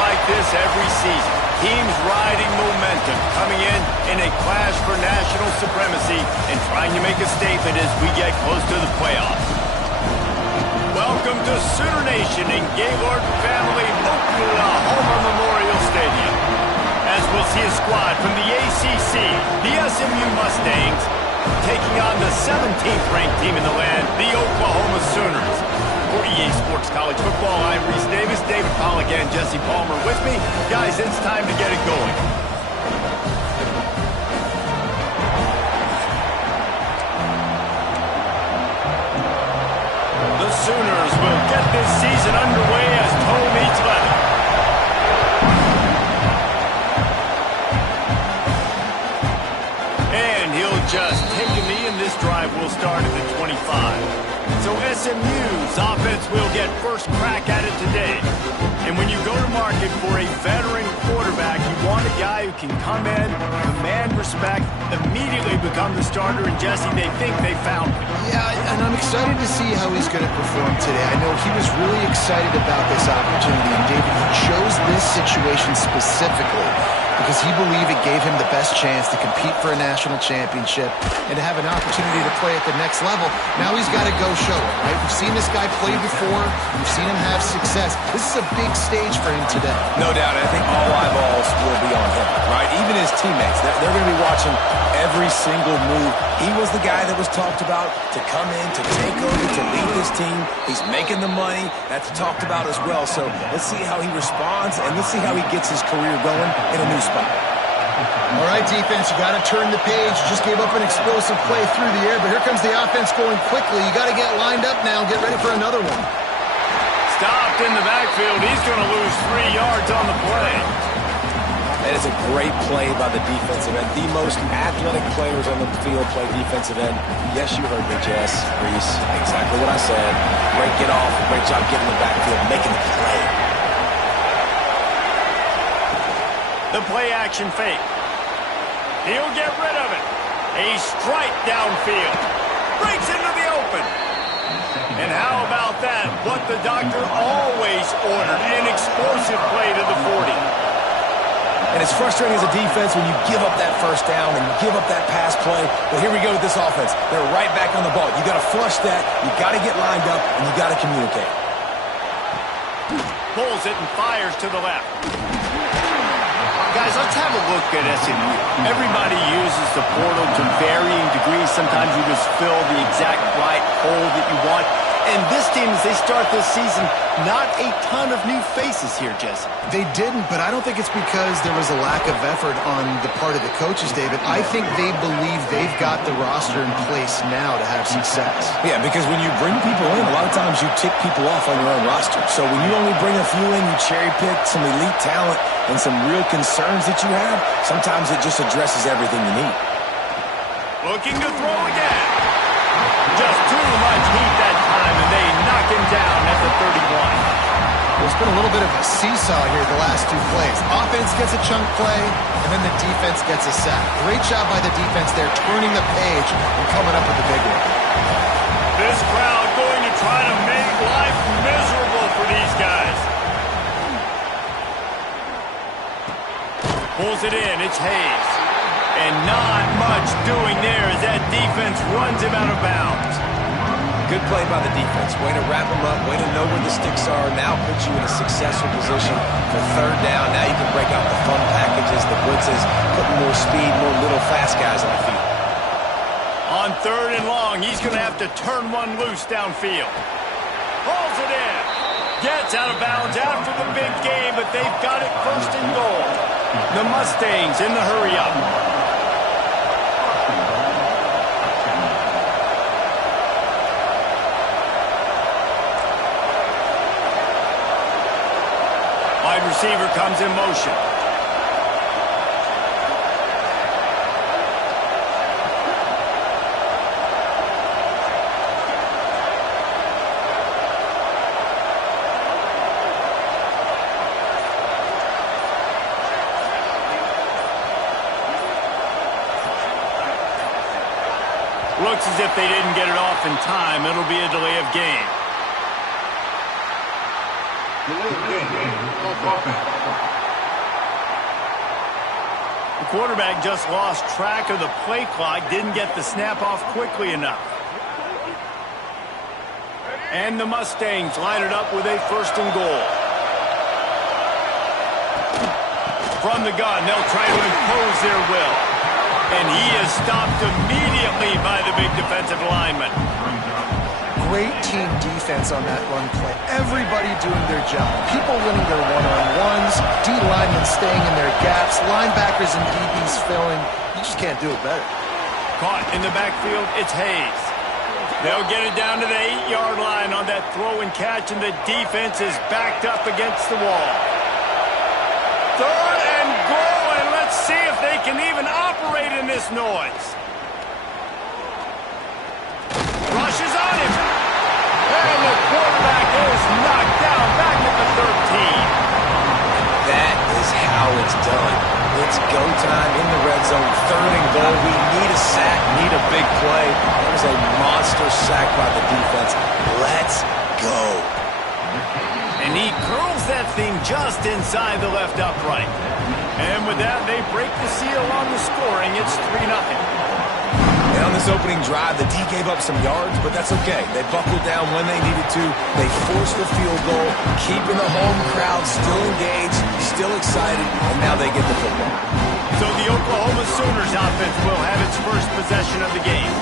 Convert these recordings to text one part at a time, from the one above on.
like this every season. Teams riding momentum, coming in a clash for national supremacy and trying to make a statement as we get close to the playoffs. Welcome to Sooner Nation in Gaylord Family Oklahoma Memorial Stadium. As we'll see a squad from the ACC, the SMU Mustangs, taking on the 17th ranked team in the land, the Oklahoma Sooners. For EA Sports College Football, I'm Reese Davis, David Pollack and Jesse Palmer with me. Guys, it's time to get it going. The Sooners will get this season underway as toe meets leather. And he'll just take a knee, and this drive will start at the 25. So SMU's offense will get first crack at it today. And when you go to market for a veteran quarterback, you want a guy who can come in, command respect, immediately become the starter, and Jesse, they think they found him. Yeah, and I'm excited to see how he's going to perform today. I know he was really excited about this opportunity, and David, he chose this situation specifically because he believed it gave him the best chance to compete for a national championship and to have an opportunity to play at the next level. Now he's got to go show it, right? We've seen this guy play before. We've seen him have success. This is a big stage for him today. No doubt. I think all eyeballs will be on him, right? Even his teammates. They're going to be watching every single move. He was the guy that was talked about to come in, to take over, to lead this team. He's making the money. That's talked about as well. So let's see how he responds, and let's see how he gets his career going in a new spot. All right, defense, you got to turn the page. You just gave up an explosive play through the air, but here comes the offense going quickly. You got to get lined up now and get ready for another one. Stopped in the backfield. He's going to lose 3 yards on the play. That is a great play by the defensive end. The most athletic players on the field play defensive end. Yes, you heard me, Jess, Reese. Exactly what I said. Great get off. Great job getting in the backfield, making the play. The play action fake. He'll get rid of it. A strike downfield. Breaks into the open. And how about that? What the doctor always ordered. An explosive play to the 40. And it's frustrating as a defense when you give up that first down and you give up that pass play. But here we go with this offense. They're right back on the ball. You got to flush that. You got to get lined up, and you got to communicate. Pulls it and fires to the left. Guys, let's have a look at SMU. Everybody uses the portal to varying degrees. Sometimes you just fill the exact right hole that you want. And this team, as they start this season, not a ton of new faces here, Jesse. They didn't, but I don't think it's because there was a lack of effort on the part of the coaches, David. I think they believe they've got the roster in place now to have success. Yeah, because when you bring people in, a lot of times you tick people off on your own roster. So when you only bring a few in, you cherry pick some elite talent and some real concerns that you have, sometimes it just addresses everything you need. Looking to throw again. Just too much heat that time, and they knock him down at the 31. There's been a little bit of a seesaw here the last two plays. Offense gets a chunk play, and then the defense gets a sack. Great job by the defense there, turning the page and coming up with the big one. This crowd going to try to make life miserable for these guys. Pulls it in, it's Hayes. And not much doing there as that defense runs him out of bounds. Good play by the defense. Way to wrap him up. Way to know where the sticks are. Now puts you in a successful position for third down. Now you can break out the fun packages, the blitzes, putting more speed, more little fast guys on the field. On 3rd and long, he's going to have to turn one loose downfield. Hauls it in. Gets out of bounds after the big game, but they've got it 1st and goal. The Mustangs in the hurry-up. Wide receiver comes in motion. Looks as if they didn't get it off in time. It'll be a delay of game. quarterback just lost track of the play clock, didn't get the snap off quickly enough. And the Mustangs line it up with a 1st and goal. From the gun, they'll try to impose their will. And he is stopped immediately by the big defensive lineman. Great team defense on that run play. Everybody doing their job. People winning their one-on-ones, D linemen staying in their gaps, linebackers and DBs filling. You just can't do it better. Caught in the backfield, it's Hayes. They'll get it down to the 8-yard line on that throw and catch, and the defense is backed up against the wall. 3rd and goal, and let's see if they can even operate in this noise. Rushes on him. And the quarterback is knocked down back at the 13. That is how it's done. It's go time in the red zone. 3rd and goal. We need a sack, need a big play. That was a monster sack by the defense. Let's go. And he curls that thing just inside the left upright. And with that, they break the seal on the scoring. It's 3-0. And on this opening drive, the D gave up some yards, but that's okay. They buckled down when they needed to. They forced the field goal, keeping the home crowd still engaged, still excited, and now they get the football. So the Oklahoma Sooners offense will have its first possession of the game.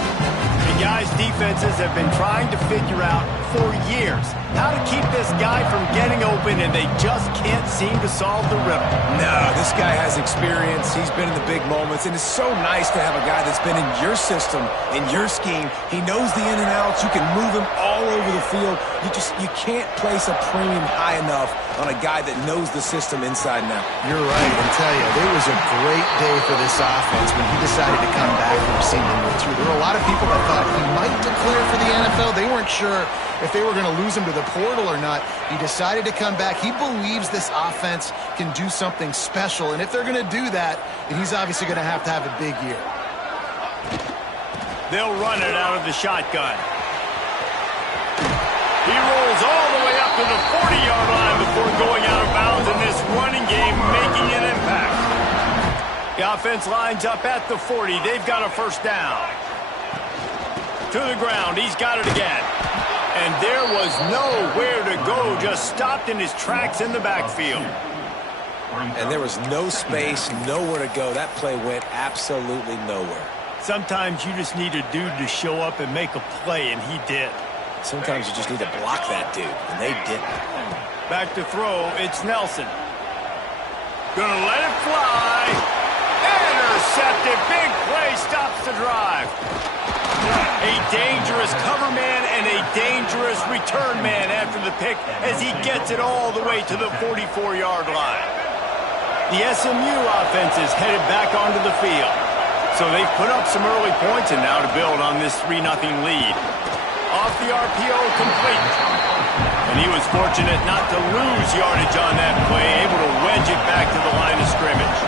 And guys, defenses have been trying to figure out for years how to keep this guy from getting open, and they just can't seem to solve the riddle. No, this guy has experience. He's been in the big moments, and it's so nice to have a guy that's been in your system, in your scheme. He knows the in and outs. You can move him all over the field. You can't place a premium high enough on a guy that knows the system inside and out. You're right, and tell you, it was a great day for this offense when he decided to come back from senior year 2. There were a lot of people that thought he might declare for the NFL. They weren't sure if they were going to lose him to the portal or not. He decided to come back. He believes this offense can do something special, and if they're going to do that, then he's obviously going to have a big year. They'll run it out of the shotgun. He rolls all the way up to the 40-yard line before going out of bounds in this running game, making an impact. The offense lines up at the 40. They've got a 1st down. To the ground. He's got it again. And there was nowhere to go, just stopped in his tracks in the backfield. And there was no space, nowhere to go. That play went absolutely nowhere. Sometimes you just need a dude to show up and make a play, and he did. Sometimes you just need to block that dude, and they didn't. Back to throw, it's Nelson. Gonna let it fly. Intercepted, big play, stops the drive. A dangerous cover man and a dangerous return man after the pick as he gets it all the way to the 44-yard line. The SMU offense is headed back onto the field. So they've put up some early points and now to build on this 3-0 lead. Off the RPO, complete. And he was fortunate not to lose yardage on that play, able to wedge it back to the line of scrimmage.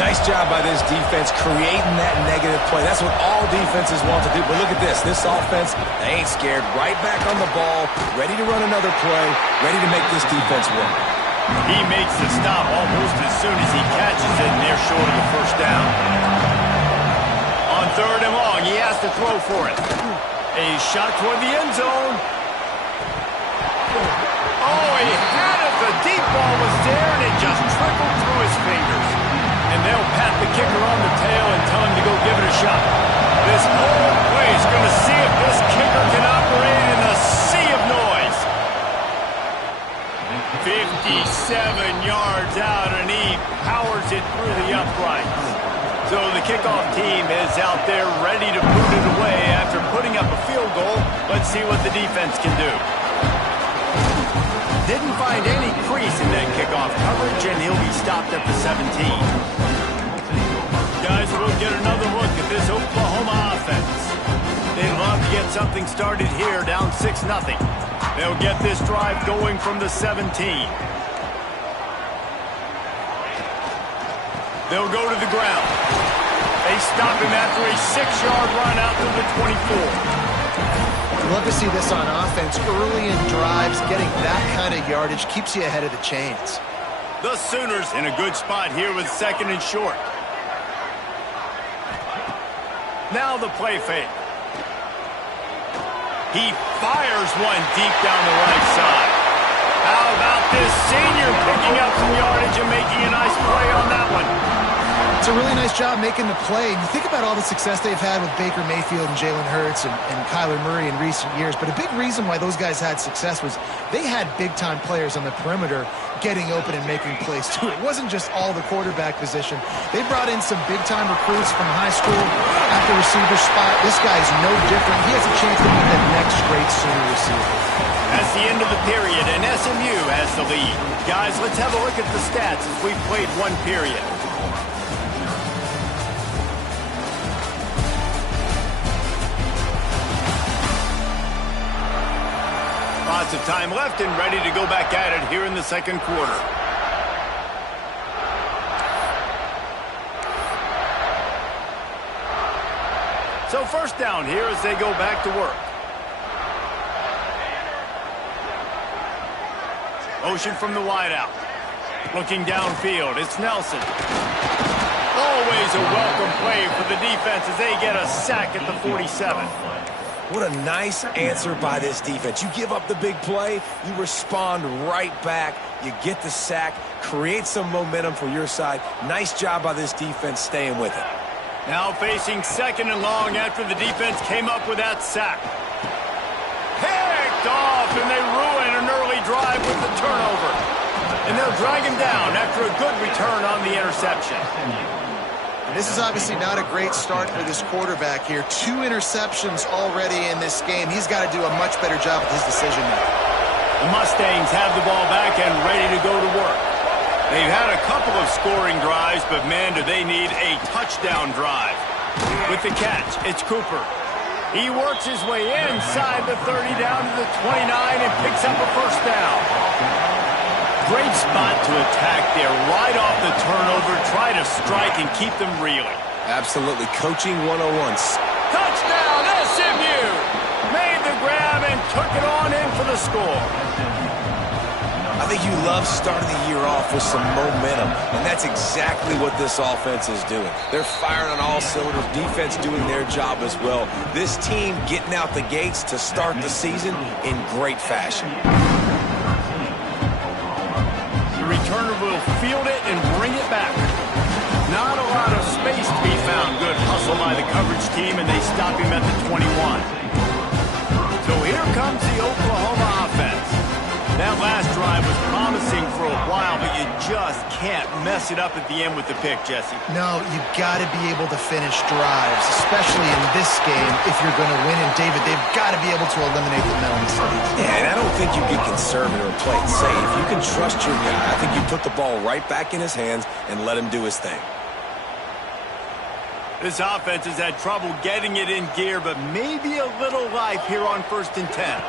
Nice job by this defense creating that negative play. That's what all defenses want to do. But look at this. This offense, they ain't scared. Right back on the ball, ready to run another play, ready to make this defense win. He makes the stop almost as soon as he catches it, and they're short of the 1st down. On 3rd and long, he has to throw for it. A shot toward the end zone. Oh, he had it. The deep ball was there, and it just trickled through his fingers. And they'll pat the kicker on the tail and tell him to go give it a shot. This whole play is going to see if this kicker can operate in the sea of noise. 57 yards out, and he powers it through the uprights. So the kickoff team is out there ready to boot it away after putting up a field goal. Let's see what the defense can do. Didn't find any crease in that kickoff coverage, and he'll be stopped at the 17. Guys, we'll get another look at this Oklahoma offense. They'd love to get something started here, down 6-0. They'll get this drive going from the 17. They'll go to the ground. They stop him after a 6-yard run out to the 24. I'd love to see this on offense. Early in drives, getting that kind of yardage keeps you ahead of the chains. The Sooners in a good spot here with second and short. Now the play fake. He fires one deep down the right side. How about this senior picking up some yardage and making a nice play on that one? It's a really nice job making the play. And you think about all the success they've had with Baker Mayfield and Jalen Hurts and Kyler Murray in recent years. But a big reason why those guys had success was they had big-time players on the perimeter getting open and making plays, too. It wasn't just all the quarterback position. They brought in some big-time recruits from high school at the receiver spot. This guy's no different. He has a chance to be the next great Sooner receiver. That's the end of the period, and SMU has the lead. Guys, let's have a look at the stats as we've played one period. Lots of time left and ready to go back at it here in the second quarter. So first down here as they go back to work. Motion from the wideout. Looking downfield, it's Nelson. Always a welcome play for the defense as they get a sack at the 47. What a nice answer by this defense. You give up the big play, you respond right back, you get the sack, create some momentum for your side. Nice job by this defense staying with it. Now facing second and long after the defense came up with that sack. Picked off, and they ruin an early drive with the turnover. And they'll drag him down after a good return on the interception. This is obviously not a great start for this quarterback here. 2 interceptions already in this game. He's got to do a much better job with his decision making. The Mustangs have the ball back and ready to go to work. They've had a couple of scoring drives, but man, do they need a touchdown drive. With the catch, it's Cooper. He works his way inside the 30 down to the 29 and picks up a first down. Great spot to attack there, right off the turnover, try to strike and keep them reeling. Absolutely, coaching 101. Touchdown, SMU! Made the grab and took it on in for the score. I think you love starting the year off with some momentum, and that's exactly what this offense is doing. They're firing on all cylinders, defense doing their job as well. This team getting out the gates to start the season in great fashion. Returner will field it and bring it back. Not a lot of space to be found. Good hustle by the coverage team, and they stop him at the 21. So here comes the Oklahoma offense. That last drive was promising for a while, but you just can't mess it up at the end with the pick, Jesse. No, you got to be able to finish drives, especially in this game if you're going to win. And David, they've got to be able to eliminate the mental mistakes. Yeah, and I don't think you get conservative or play it safe. You can trust your guy. I think you put the ball right back in his hands and let him do his thing. This offense has had trouble getting it in gear, but maybe a little life here on 1st and 10.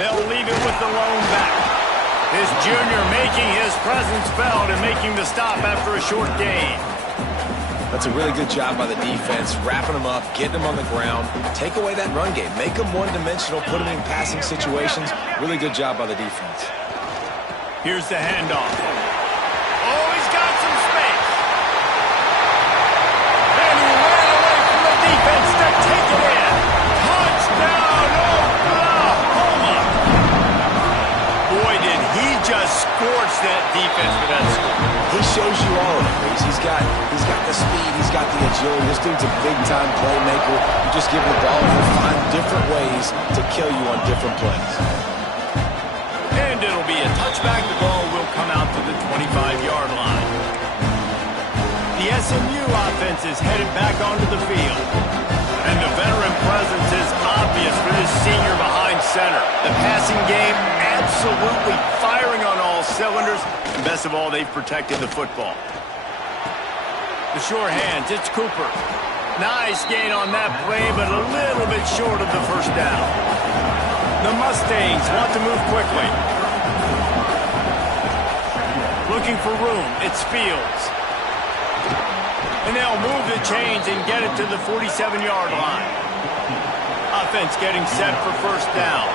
They'll leave it with the lone back. This junior making his presence felt and making the stop after a short gain. That's a really good job by the defense, wrapping them up, getting them on the ground. Take away that run game. Make them one-dimensional, put them in passing situations. Really good job by the defense. Here's the handoff. Oh, he's got some space. And he ran away from the defense to take it in. Touchdown, Oklahoma. Boy, did he just scorch that defense for that score. He shows you all of it. He's got the speed, he's got the agility. This dude's a big-time playmaker. You just give him the ball, and he'll find different ways to kill you on different plays. And it'll be a touchback. The ball will come out to the 25-yard line. The SMU offense is headed back onto the field. And the veteran presence is obvious for this senior behind center. The passing game absolutely firing on all cylinders. And best of all, they've protected the football. The sure hands, it's Cooper. Nice gain on that play, but a little bit short of the first down. The Mustangs want to move quickly. Looking for room, it's Fields. And they'll move the chains and get it to the 47-yard line. Offense getting set for first down.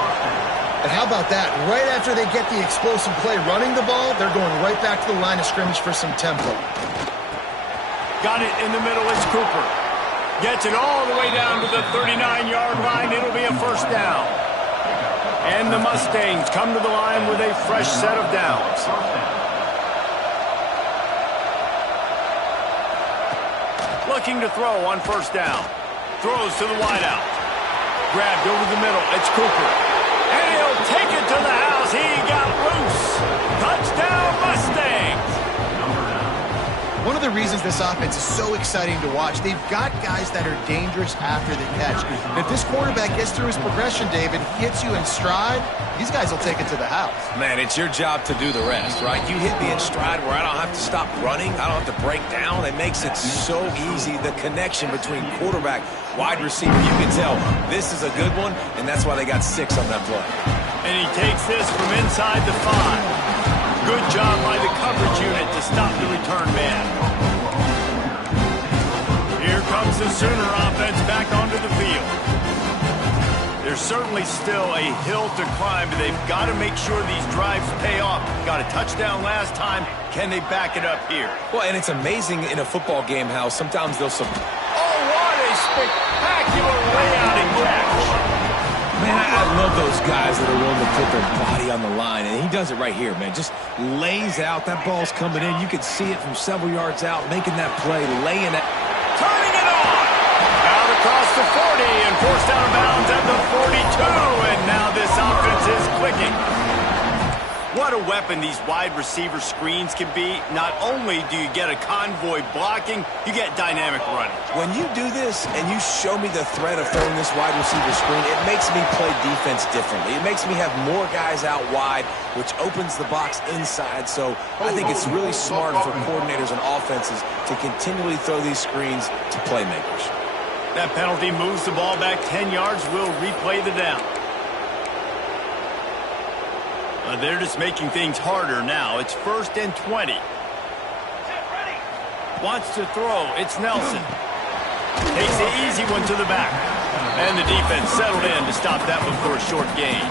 And how about that? Right after they get the explosive play running the ball, they're going right back to the line of scrimmage for some tempo. Got it in the middle. It's Cooper. Gets it all the way down to the 39-yard line. It'll be a first down. And the Mustangs come to the line with a fresh set of downs. Looking to throw on first down. Throws to the wideout. Grabbed over the middle. It's Cooper. And he'll take it to the house. He got loose. Touchdown, Mustangs. One of the reasons this offense is so exciting to watch, they've got guys that are dangerous after the catch. And if this quarterback gets through his progression, David, hits you in stride, these guys will take it to the house. Man, it's your job to do the rest, right? You hit me in stride where I don't have to stop running. I don't have to break down. It makes it so easy, the connection between quarterback, wide receiver. You can tell this is a good one, and that's why they got 6 on that play. And he takes this from inside the 5. Good job by the coverage unit to stop the return man. Here comes the Sooner offense back onto the field. There's certainly still a hill to climb, but they've got to make sure these drives pay off. Got a touchdown last time. Can they back it up here? Well, and it's amazing in a football game how sometimes they'll... Oh, what a spectacular layout and catch. Man, I love those guys that are willing to put their body on the line, and he does it right here, man. Just lays out. That ball's coming in. You can see it from several yards out, making that play, laying it. Turning it on. Out across the 40 and forced out of bounds at the 42, and now this offense is clicking. What a weapon these wide receiver screens can be. Not only do you get a convoy blocking, you get dynamic running. When you do this and you show me the threat of throwing this wide receiver screen, it makes me play defense differently. It makes me have more guys out wide, which opens the box inside. So I think it's really smart for coordinators and offenses to continually throw these screens to playmakers. That penalty moves the ball back 10 yards. We'll replay the down. They're just making things harder now. It's 1st and 20. Wants to throw. It's Nelson. Takes the easy one to the back. And the defense settled in to stop that one for a short gain.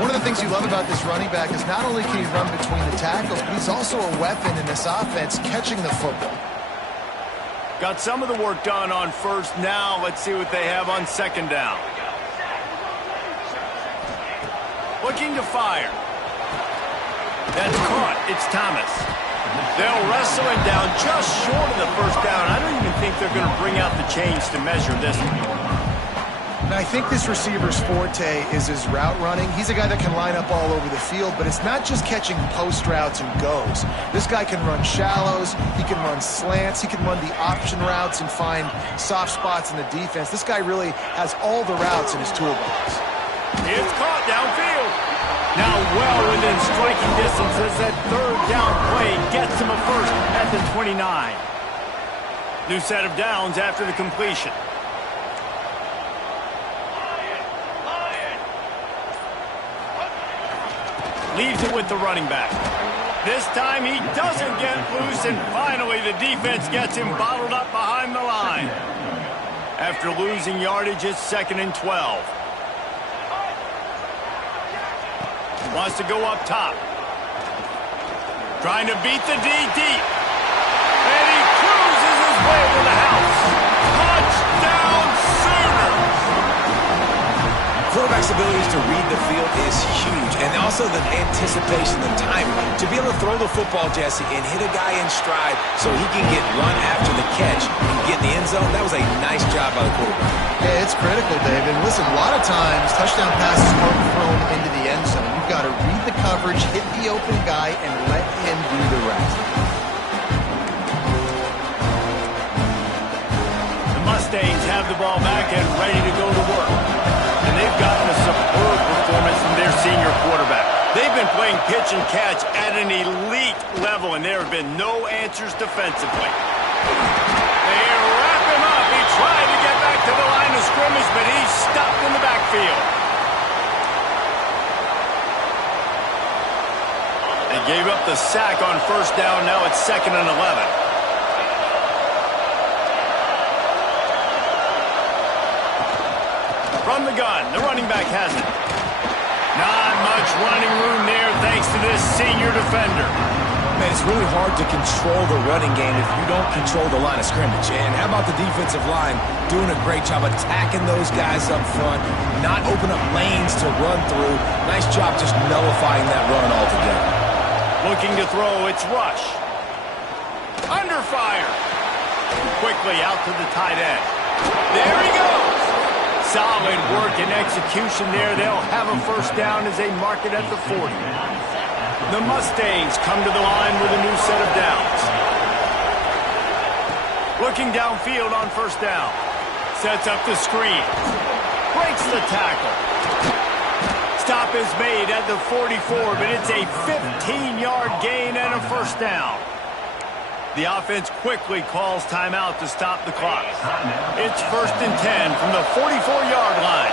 One of the things you love about this running back is not only can he run between the tackles, but he's also a weapon in this offense catching the football. Got some of the work done on first. Now let's see what they have on second down. Looking to fire. That's caught. It's Thomas. They'll wrestle him down just short of the first down. I don't even think they're going to bring out the chains to measure this one. Now, I think this receiver's forte is his route running. He's a guy that can line up all over the field, but it's not just catching post routes and goes. This guy can run shallows. He can run slants. He can run the option routes and find soft spots in the defense. This guy really has all the routes in his toolbox. It's caught downfield. Now well within striking distance as that third down play gets him a first at the 29. New set of downs after the completion. Leaves it with the running back. This time he doesn't get loose, and finally the defense gets him bottled up behind the line. After losing yardage, it's 2nd and 12. Wants to go up top. Trying to beat the D deep. And he cruises his way to the house. Touchdown, Sooners! Quarterback's abilities to read the field is huge, and also the anticipation, the timing. To be able to throw the football, Jesse, and hit a guy in stride so he can get run after the catch and get in the end zone, that was a nice job by the quarterback. Yeah, it's critical, David. Listen, a lot of times, touchdown passes aren't thrown into the end zone. You've got to read the coverage, hit the open guy, and let him do the rest. The Mustangs have the ball back and ready to go to work. And they've gotten a superb performance from their senior quarterback. They've been playing pitch and catch at an elite level, and there have been no answers defensively. They wrap him up. He tried to get back to the line of scrimmage, but he's stopped in the backfield. They gave up the sack on first down. Now it's 2nd and 11. From the gun, the running back has it. Not much running room there thanks to this senior defender. Man, it's really hard to control the running game if you don't control the line of scrimmage. And how about the defensive line doing a great job attacking those guys up front, not open up lanes to run through. Nice job just nullifying that run altogether. Looking to throw, it's Rush. Under fire. Quickly out to the tight end. There he goes. Solid work and execution there. They'll have a first down as they mark it at the 40. The Mustangs come to the line with a new set of downs. Looking downfield on first down. Sets up the screen. Breaks the tackle. Stop is made at the 44, but it's a 15-yard gain and a first down. The offense quickly calls timeout to stop the clock. It's 1st and 10 from the 44-yard line.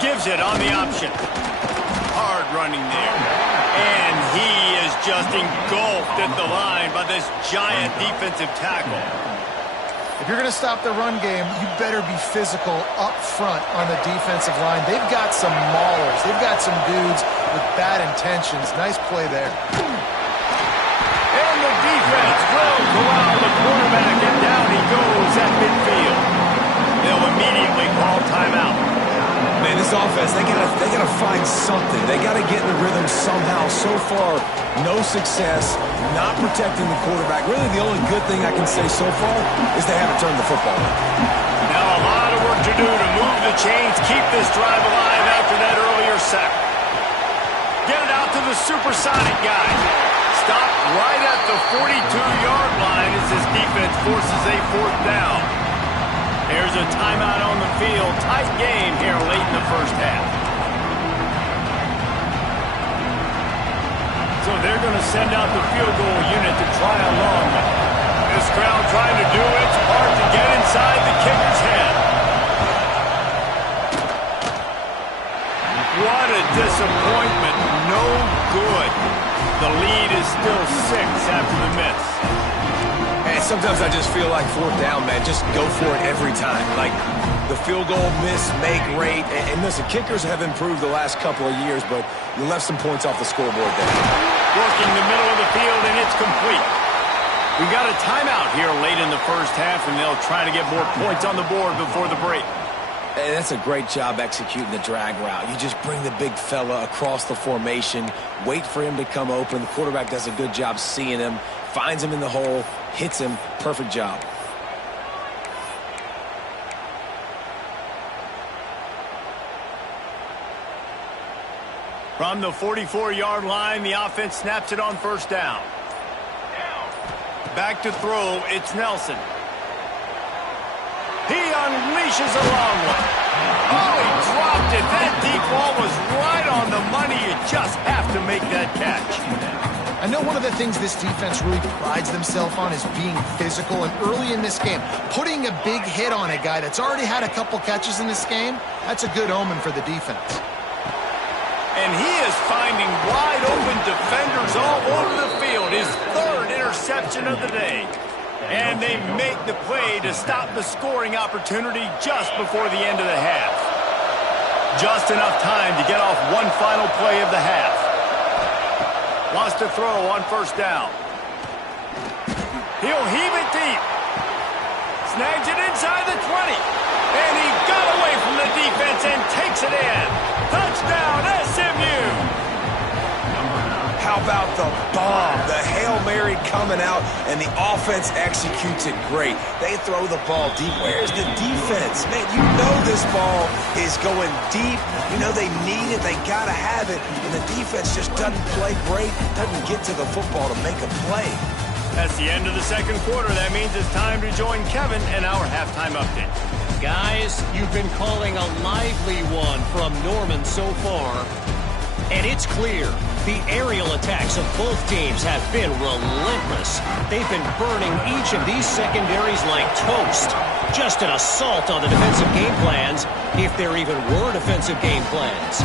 Gives it on the option. Hard running there. And he is just engulfed at the line by this giant defensive tackle. If you're going to stop the run game, you better be physical up front on the defensive line. They've got some maulers. They've got some dudes with bad intentions. Nice play there. And the defense will corral the quarterback, and down he goes at midfield. They'll immediately call timeout. Man, this offense, they gotta find something. They gotta get in the rhythm somehow. So far, no success, not protecting the quarterback. Really, the only good thing I can say so far is they haven't turned the football over. Now a lot of work to do to move the chains, keep this drive alive after that earlier sack. Get it out to the supersonic guy. Stop right at the 42-yard line as his defense forces a 4th down. There's a timeout on the field. Tight game here late in the first half. So they're going to send out the field goal unit to try a long one. This crowd trying to do its part to get inside the kicker's head. What a disappointment. No good. The lead is still 6 after the miss. And sometimes I just feel like 4th down, man. Just go for it every time. Like the field goal miss, make rate. And listen, kickers have improved the last couple of years, but you left some points off the scoreboard there. Working the middle of the field, and it's complete. We got a timeout here late in the first half, and they'll try to get more points on the board before the break. And that's a great job executing the drag route. You just bring the big fella across the formation, wait for him to come open. The quarterback does a good job seeing him, finds him in the hole, hits him. Perfect job. From the 44-yard line, the offense snaps it on first down. Back to throw, it's Nelson. He unleashes a long one. Oh, he dropped it. That deep ball was right on the money. You just have to make that catch. I know one of the things this defense really prides themselves on is being physical, and early in this game, putting a big hit on a guy that's already had a couple catches in this game, that's a good omen for the defense. And he is finding wide open defenders all over the field. His 3rd interception of the day. And they make the play to stop the scoring opportunity just before the end of the half. Just enough time to get off one final play of the half. Wants to throw on first down. He'll heave it deep. Snags it inside the 20. And he got away from the defense and takes it in. Touchdown, SMU! How about the bomb? The Hail Mary coming out, and the offense executes it great. They throw the ball deep. Where's the defense? Man, you know this ball is going deep. You know they need it. They got to have it. And the defense just doesn't play great, doesn't get to the football to make a play. That's the end of the second quarter. That means it's time to join Kevin in our halftime update. Guys, you've been calling a lively one from Norman so far. And it's clear, the aerial attacks of both teams have been relentless. They've been burning each of these secondaries like toast. Just an assault on the defensive game plans, if there even were defensive game plans.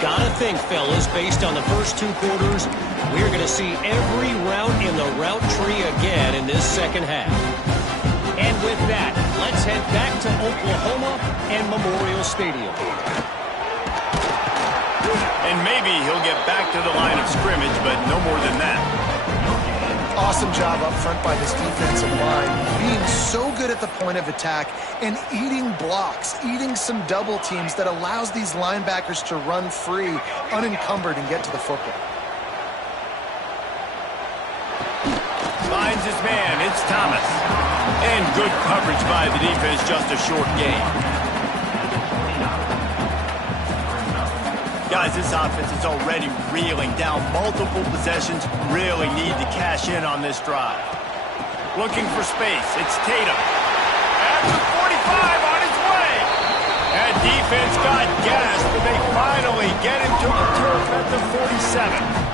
Gotta think, fellas, based on the first 2 quarters, we're going to see every route in the route tree again in this second half. And with that, let's head back to Oklahoma and Memorial Stadium. And maybe he'll get back to the line of scrimmage, but no more than that. Awesome job up front by this defensive line, being so good at the point of attack and eating blocks, eating some double teams that allows these linebackers to run free, unencumbered, and get to the football. Finds his man, it's Thomas. And good coverage by the defense, just a short gain. Guys, this offense is already reeling down multiple possessions. Really need to cash in on this drive. Looking for space. It's Tatum. At the 45 on his way. That defense got gassed, but they finally get him to the turf at the 47.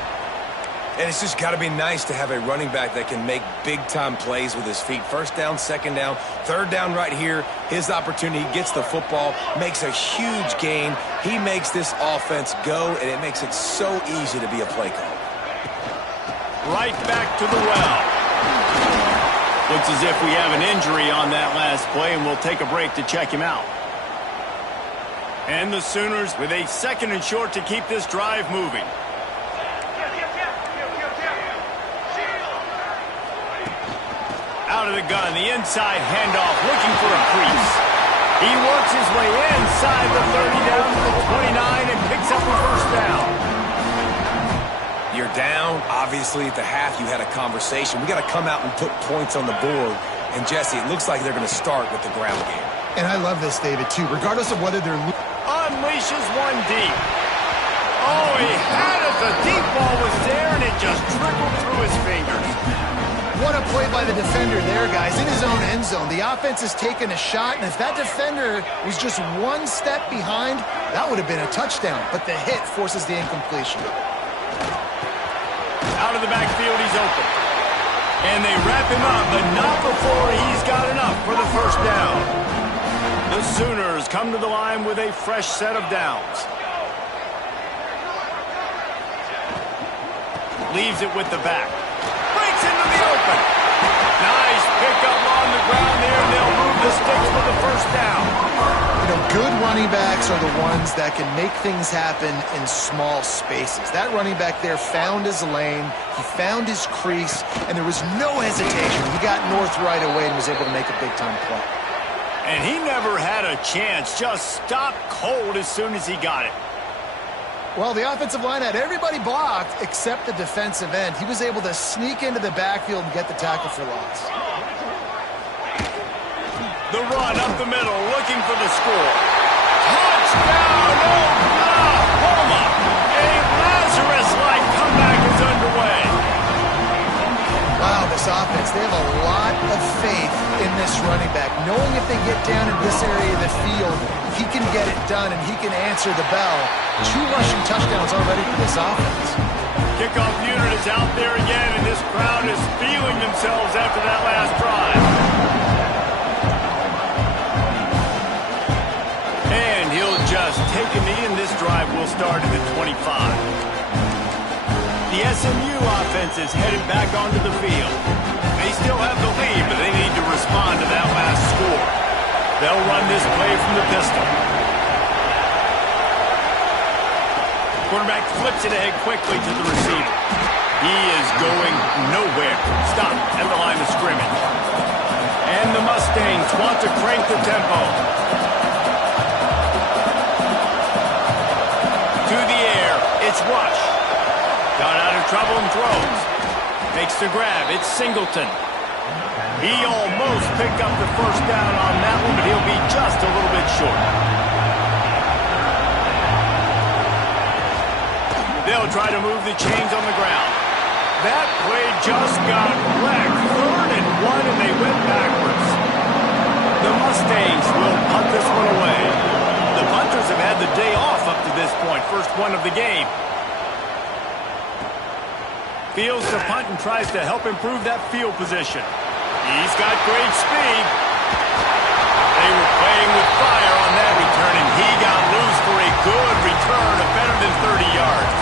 And it's just got to be nice to have a running back that can make big-time plays with his feet. First down, second down, third down right here. His opportunity, he gets the football, makes a huge gain. He makes this offense go, and it makes it so easy to be a play call. Right back to the well. Looks as if we have an injury on that last play, and we'll take a break to check him out. And the Sooners with a 2nd and short to keep this drive moving. Out of the gun, the inside handoff, looking for a crease. He works his way inside the 30 down to the 29 and picks up the first down. You're down. Obviously, at the half, you had a conversation. We got to come out and put points on the board. And, Jesse, it looks like they're going to start with the ground game. And I love this, David, too. Regardless of whether they're... Unleashes one deep. Oh, he had it. The deep ball was there, and it just trickled through his fingers. What a play by the defender there, guys, in his own end zone. The offense has taken a shot, and if that defender was just one step behind, that would have been a touchdown. But the hit forces the incompletion. Out of the backfield, he's open. And they wrap him up, but not before he's got enough for the first down. The Sooners come to the line with a fresh set of downs. Leaves it with the back. Breaks into the open. Nice pickup on the ground there, and they'll move the sticks for the first down. You know, good running backs are the ones that can make things happen in small spaces. That running back there found his lane, he found his crease, and there was no hesitation. He got north right away and was able to make a big-time play. And he never had a chance, just stopped cold as soon as he got it. Well, the offensive line had everybody blocked except the defensive end. He was able to sneak into the backfield and get the tackle for loss. The run up the middle, looking for the score. Touchdown, Oklahoma! A Lazarus-like comeback is underway. Wow, this offense, they have a lot of faith in this running back, knowing if they get down in this area of the field, he can get it done and he can answer the bell. 2 rushing touchdowns already for this offense. Kickoff unit is out there again, and this crowd is feeling themselves after that last drive. And he'll just take a knee, and this drive will start at the 25. The SMU offense is headed back onto the field. They still have the lead, but they need to respond to that last score. They'll run this play from the pistol. Quarterback flips it ahead quickly to the receiver. He is going nowhere. Stop at the line of scrimmage. And the Mustangs want to crank the tempo. To the air, it's Rush. Got out of trouble and throws. Makes the grab, it's Singleton. He almost picked up the first down on that one, but he'll be just a little bit short. They'll try to move the chains on the ground. That play just got wrecked. 3rd and 1, and they went backwards. The Mustangs will punt this one away. The punters have had the day off up to this point. First one of the game. Fields to punt and tries to help improve that field position. He's got great speed. They were playing with fire on that return, and he got loose for a good return of better than 30 yards.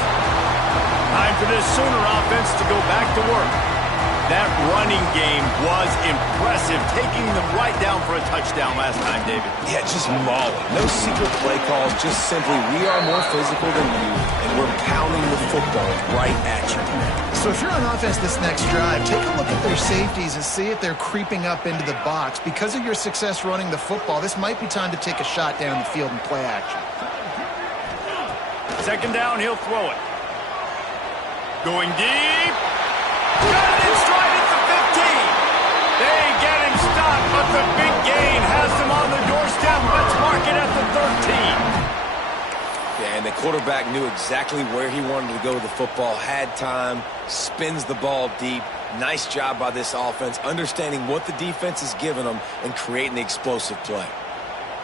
Time for this Sooner offense to go back to work. That running game was impressive, taking them right down for a touchdown last time, David. Yeah, just mauling. No secret play calls, just simply we are more physical than you, and we're pounding the football right at you. So if you're on offense this next drive, take a look at their safeties and see if they're creeping up into the box. Because of your success running the football, this might be time to take a shot down the field and play action. Second down, he'll throw it. Going deep. Got it in stride at the 15. They get him stopped, but the big gain has him on the doorstep. Let's mark it at the 13. Yeah, and the quarterback knew exactly where he wanted to go with the football, had time, spins the ball deep. Nice job by this offense, understanding what the defense is giving them and creating the explosive play.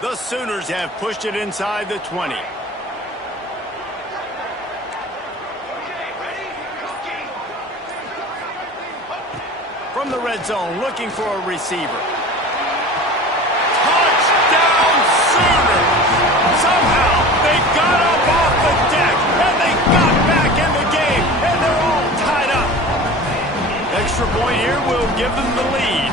The Sooners have pushed it inside the 20. From the red zone, looking for a receiver. Touchdown, Sooners! Somehow, they got up off the deck, and they got back in the game, and they're all tied up. Extra point here will give them the lead.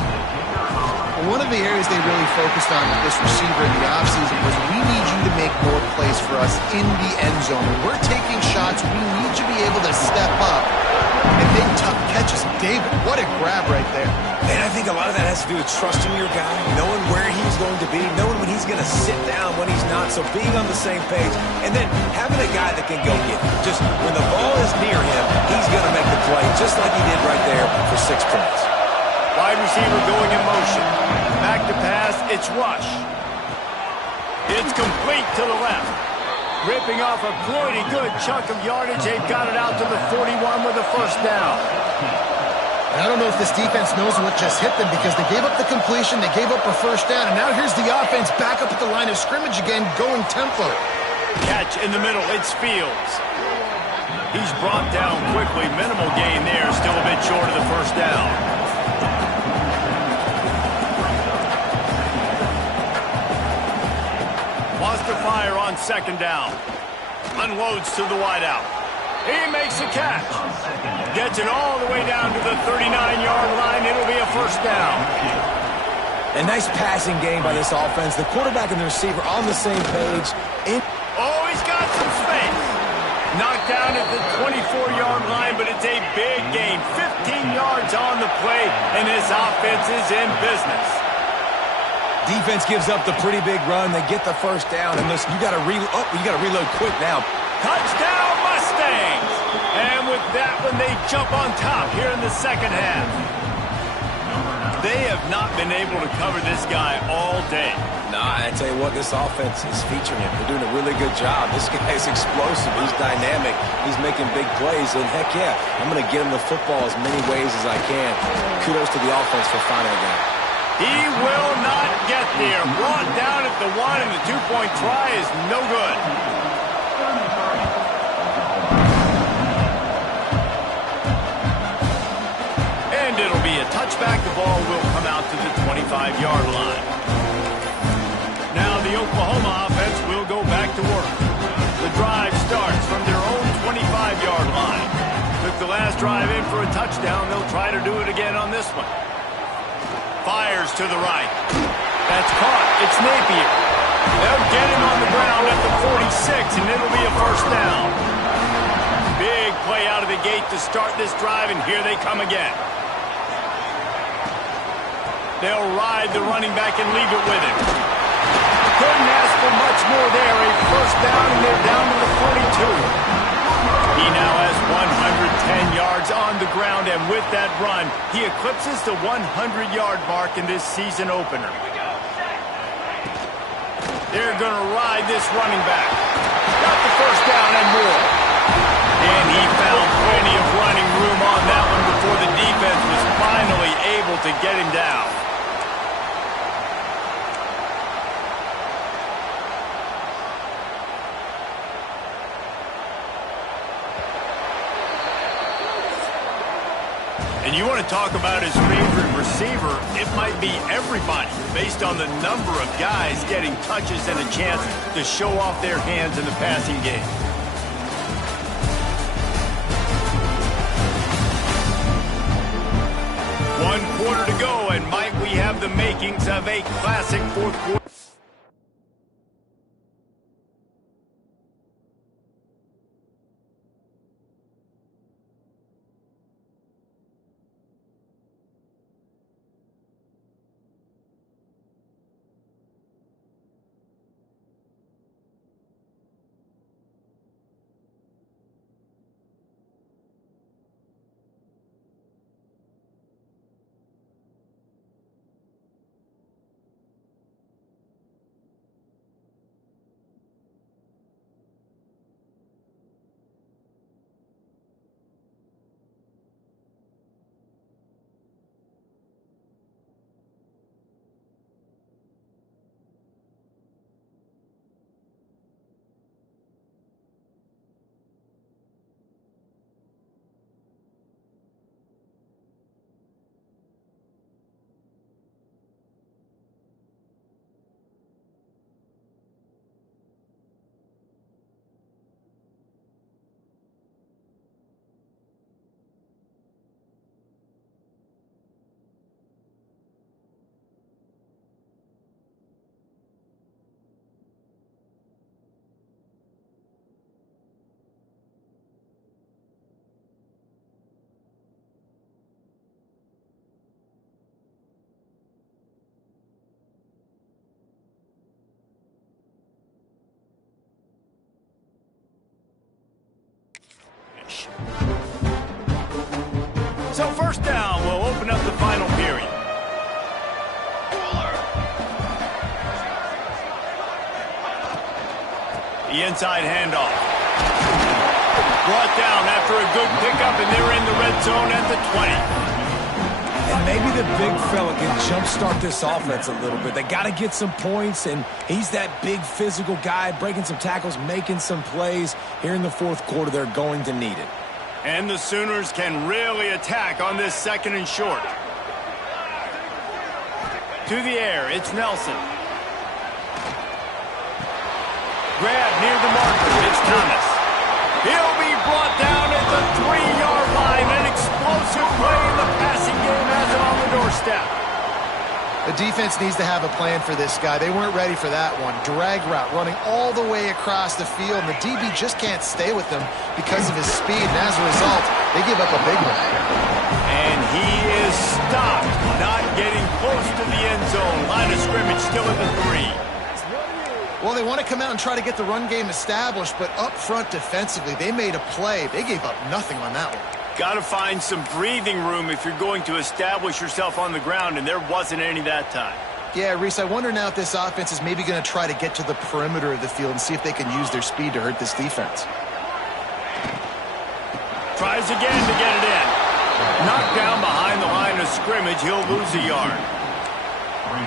One of the areas they really focused on with this receiver in the offseason was we need you to make more plays for us in the end zone. When we're taking shots, we need you to be able to step up and make tough catches. David, what a grab right there. And I think a lot of that has to do with trusting your guy, knowing where he's going to be, knowing when he's going to sit down, when he's not, so being on the same page, and then having a guy that can go get it. Just when the ball is near him, he's going to make the play, just like he did right there for 6 points. Wide receiver going in motion. Back to pass, it's rush. It's complete to the left. Ripping off a pretty good chunk of yardage. They've got it out to the 41 with a first down. I don't know if this defense knows what just hit them because they gave up the completion, they gave up a first down, and now here's the offense back up at the line of scrimmage again, going tempo. Catch in the middle, it's Fields. He's brought down quickly. Minimal gain there, still a bit short of the first down. Wants to fire on second down. Unloads to the wideout. He makes a catch. Gets it all the way down to the 39-yard line. It'll be a first down. A nice passing game by this offense. The quarterback and the receiver on the same page. Oh, he's got some space. Knocked down at the 24-yard line, but it's a big gain. 15 yards on the play, and this offense is in business. Defense gives up the pretty big run. They get the first down, and listen, you got to reload quick now. Touchdown, Mustangs! And with that one, they jump on top here in the second half. They have not been able to cover this guy all day. Nah, I tell you what, this offense is featuring him. They're doing a really good job. This guy's explosive. He's dynamic. He's making big plays. And heck yeah, I'm going to get him the football as many ways as I can. Kudos to the offense for finding a guy. He will not get there. Brought down at the 1, and the 2-point try is no good. And it'll be a touchback. The ball will come out to the 25-yard line. Now the Oklahoma offense will go back to work. The drive starts from their own 25-yard line. Took the last drive in for a touchdown. They'll try to do it again on this one. Fires to the right. That's caught. It's Napier. They'll get him on the ground at the 46, and it'll be a first down. Big play out of the gate to start this drive, and here they come again. They'll ride the running back and leave it with him. Couldn't ask for much more there. A first down, and they're down to the 42. He now has 110 yards on the ground, and with that run, he eclipses the 100-yard mark in this season opener. They're going to ride this running back. Got the first down and more. And he found plenty of running room on that one before the defense was finally able to get him down. And you want to talk about his favorite receiver, it might be everybody, based on the number of guys getting touches and a chance to show off their hands in the passing game. go, and might we have the makings of a classic fourth quarter? So first down, we'll open up the final period. The inside handoff. Brought down after a good pickup, and they're in the red zone at the 20. And maybe the big fella can jumpstart this offense a little bit. They got to get some points, and he's that big physical guy, breaking some tackles, making some plays. Here in the fourth quarter, they're going to need it. And the Sooners can really attack on this second and short. To the air, it's Nelson. Grab near the marker, it's Thomas. He'll be brought down at the 3-yard line. An explosive play in the passing game has it on the doorstep. The defense needs to have a plan for this guy. They weren't ready for that one. Drag route running all the way across the field, and the DB just can't stay with them because of his speed, and as a result, they give up a big one. And he is stopped, not getting close to the end zone. Line of scrimmage still at the 3. Well, they want to come out and try to get the run game established, but up front defensively, they made a play. They gave up nothing on that one. Got to find some breathing room if you're going to establish yourself on the ground, and there wasn't any that time. Yeah, Reese, I wonder now if this offense is maybe going to try to get to the perimeter of the field and see if they can use their speed to hurt this defense. Tries again to get it in. Knocked down behind the line of scrimmage. He'll lose a yard.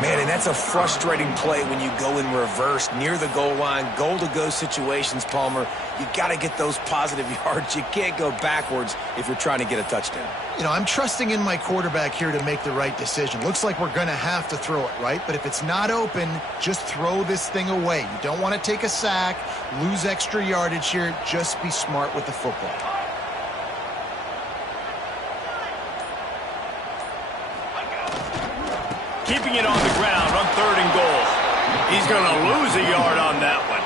Man, and that's a frustrating play when you go in reverse near the goal line, goal-to-go situations, Palmer. You got to get those positive yards. You can't go backwards if you're trying to get a touchdown. You know, I'm trusting in my quarterback here to make the right decision. Looks like we're going to have to throw it, right? But if it's not open, just throw this thing away. You don't want to take a sack, lose extra yardage here. Just be smart with the football. Keeping it on the ground on 3rd and goal. He's going to lose a yard on that one.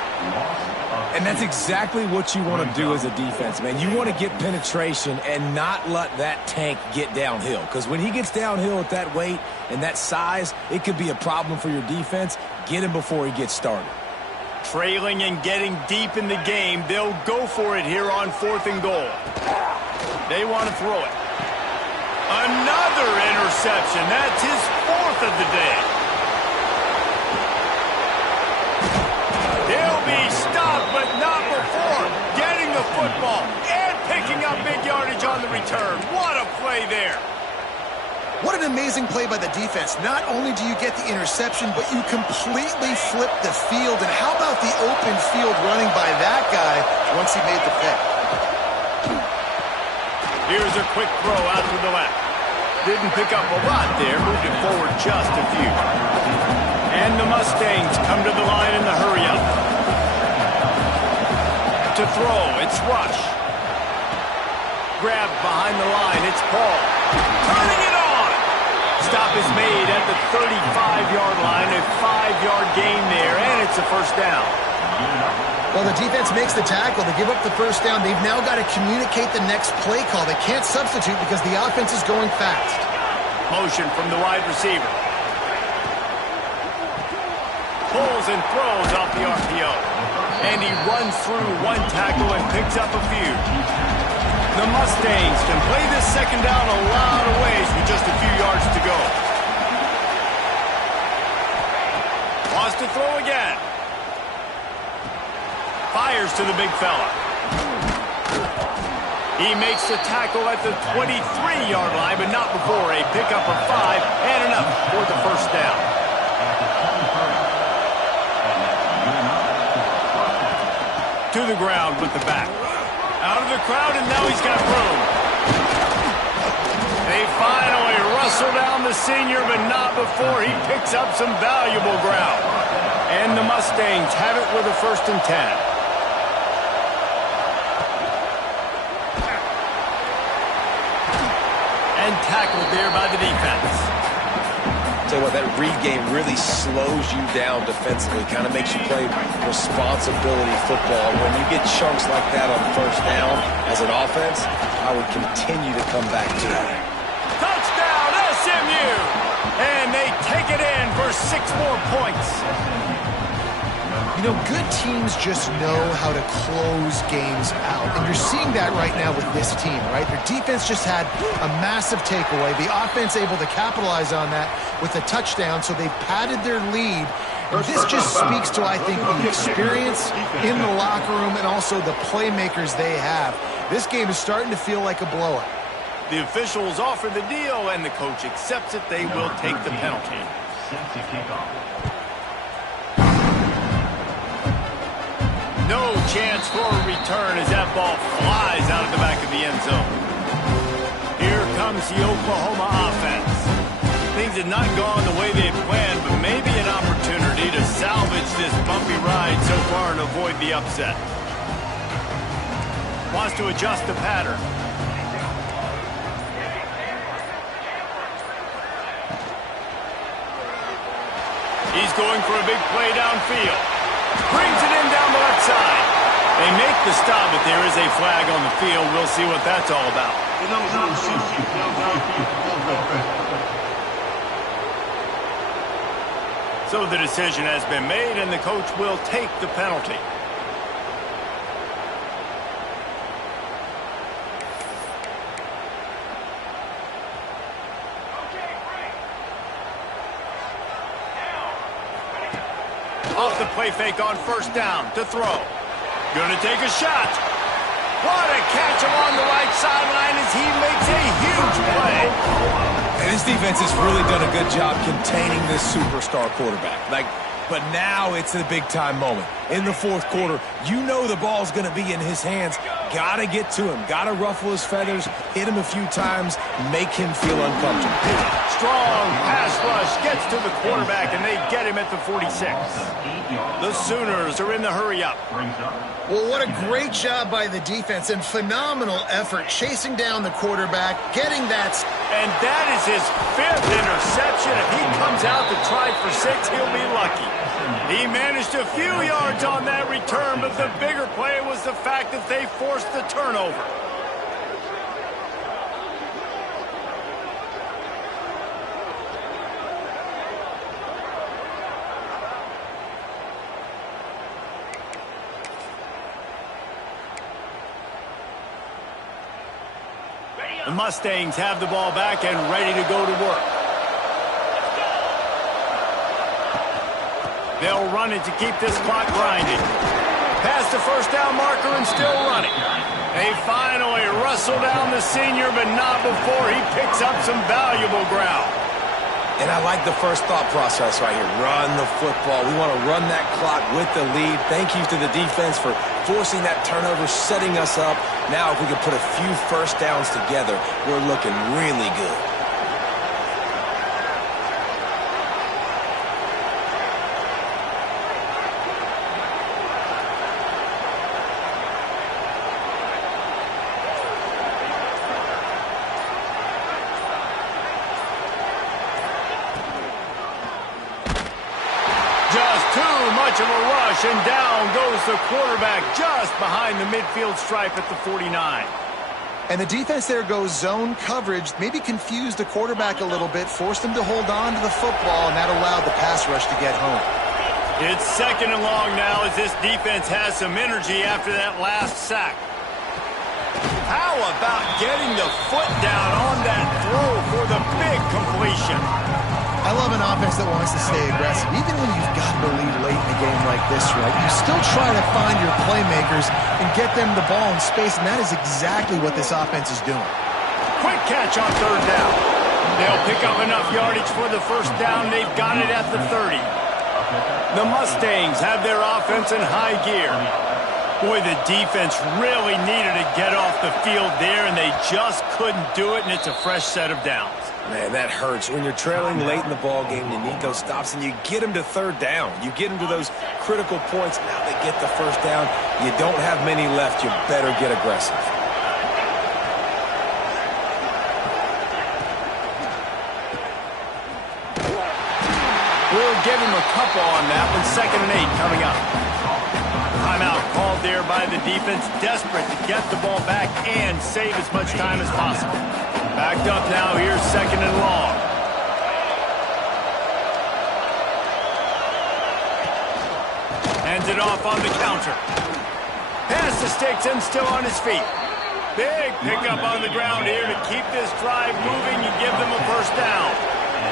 And that's exactly what you want to do as a defense, man. You want to get penetration and not let that tank get downhill. Because when he gets downhill at that weight and that size, it could be a problem for your defense. Get him before he gets started. Trailing and getting deep in the game, they'll go for it here on 4th and goal. They want to throw it. Another interception. That's his 4th of the day. He'll be stopped, but not before getting the football and picking up big yardage on the return. What a play there. What an amazing play by the defense. Not only do you get the interception, but you completely flip the field. And how about the open field running by that guy once he made the pick? Here's a quick throw out to the left. Didn't pick up a lot there, moved it forward just a few. And the Mustangs come to the line in the hurry-up. To throw, it's Rush. Grabbed behind the line, it's Paul. Turning it on! Stop is made at the 35-yard line, a 5-yard gain there, and it's a first down. Well, the defense makes the tackle. They give up the first down. They've now got to communicate the next play call. They can't substitute because the offense is going fast. Motion from the wide receiver. Pulls and throws off the RPO. And he runs through one tackle and picks up a few. The Mustangs can play this second down a lot of ways with just a few yards to go. Wants to throw again. Fires to the big fella. He makes the tackle at the 23-yard line, but not before a pickup of 5 and enough for the first down. To the ground with the back. Out of the crowd, and now he's got room. They finally rustle down the senior, but not before he picks up some valuable ground. And the Mustangs have it with a 1st and 10. And tackled there by the defense. Tell you what, that read game really slows you down defensively, kind of makes you play responsibility football. When you get chunks like that on first down as an offense, I would continue to come back to it. Touchdown, SMU! And they take it in for 6 more points. You know, good teams just know how to close games out. And you're seeing that right now with this team, right? Their defense just had a massive takeaway. The offense able to capitalize on that with a touchdown, so they've padded their lead. And this just speaks to, I think, the experience in the locker room and also the playmakers they have. This game is starting to feel like a blowout. The officials offer the deal, and the coach accepts it. They will take the penalty. No chance for a return as that ball flies out of the back of the end zone. Here comes the Oklahoma offense. Things have not gone the way they had planned, but maybe an opportunity to salvage this bumpy ride so far and avoid the upset. Wants to adjust the pattern. He's going for a big play downfield. Brings it in down the left side. They make the stop, but there is a flag on the field. We'll see what that's all about. So the decision has been made, and the coach will take the penalty. Off the play fake on first down to throw. Gonna take a shot. What a catch along the right sideline as he makes a huge play. And this defense has really done a good job containing this superstar quarterback. But now it's a big-time moment. In the 4th quarter, you know the ball's going to be in his hands. Got to get to him. Got to ruffle his feathers, hit him a few times, make him feel uncomfortable. Strong pass rush gets to the quarterback, and they get him at the 46. The Sooners are in the hurry-up. Well, what a great job by the defense and phenomenal effort chasing down the quarterback, getting that. And that is his 5th interception. If he comes out to try for 6, he'll be lucky. He managed a few yards on that return, but the bigger play was the fact that they forced the turnover. The Mustangs have the ball back and ready to go to work. They'll run it to keep this clock grinding. Past the first down marker and still running. They finally rustle down the senior, but not before he picks up some valuable ground. And I like the first thought process right here. Run the football. We want to run that clock with the lead. Thank you to the defense for forcing that turnover, setting us up. Now if we can put a few first downs together, we're looking really good. much of a rush, and down goes the quarterback just behind the midfield stripe at the 49. And the defense there goes zone coverage, maybe confused the quarterback a little bit, forced him to hold on to the football, and that allowed the pass rush to get home. It's 2nd and long now as this defense has some energy after that last sack. How about getting the foot down on that throw for the big completion? I love an offense that wants to stay aggressive. Even when you've got the lead late in a game like this, right, you still try to find your playmakers and get them the ball in space, and that is exactly what this offense is doing. Quick catch on 3rd down. They'll pick up enough yardage for the 1st down. They've got it at the 30. The Mustangs have their offense in high gear. Boy, the defense really needed to get off the field there, and they just couldn't do it, and it's a fresh set of downs. Man, that hurts. When you're trailing late in the ball game, you need those stops, and you get them to 3rd down. You get them to those critical points. Now they get the 1st down. You don't have many left. You better get aggressive. We'll give him a couple on that one. 2nd and 8 coming up. Timeout called there by the defense, desperate to get the ball back and save as much time as possible. Backed up now, here's 2nd and long. Hands it off on the counter. Pass to sticks and still on his feet. Big pickup on the ground here to keep this drive moving and give them a 1st down.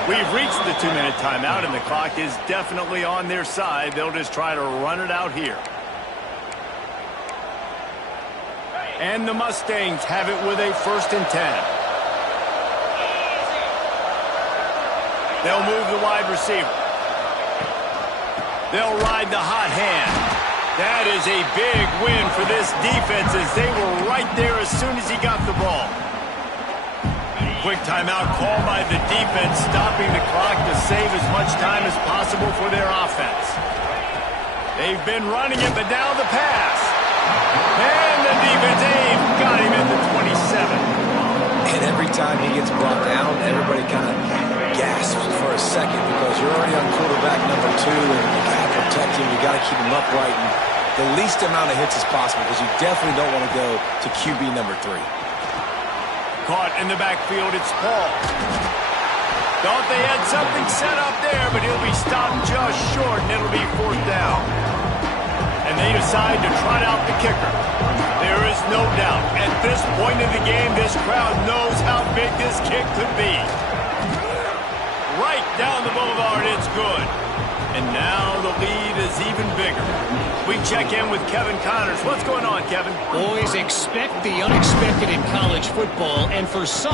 We've reached the 2-minute timeout, and the clock is definitely on their side. They'll just try to run it out here. And the Mustangs have it with a 1st and 10. They'll move the wide receiver. They'll ride the hot hand. That is a big win for this defense as they were right there as soon as he got the ball. Quick timeout call by the defense, stopping the clock to save as much time as possible for their offense. They've been running it, but now the pass. And the defense, they've got him at the 27. And every time he gets brought down, everybody kind of gasps for a second because you're already on quarterback number 2, and you got to protect him. You got to keep him upright and the least amount of hits as possible because you definitely don't want to go to QB number 3. Caught in the backfield, it's Paul. Thought they had something set up there, but he'll be stopped just short, and it'll be 4th down. And they decide to trot out the kicker. There is no doubt, at this point in the game, this crowd knows how big this kick could be. Right down the boulevard, it's good. And now the lead is even bigger. We check in with Kevin Connors. What's going on, Kevin? Boys, expect the unexpected in college football, and for some...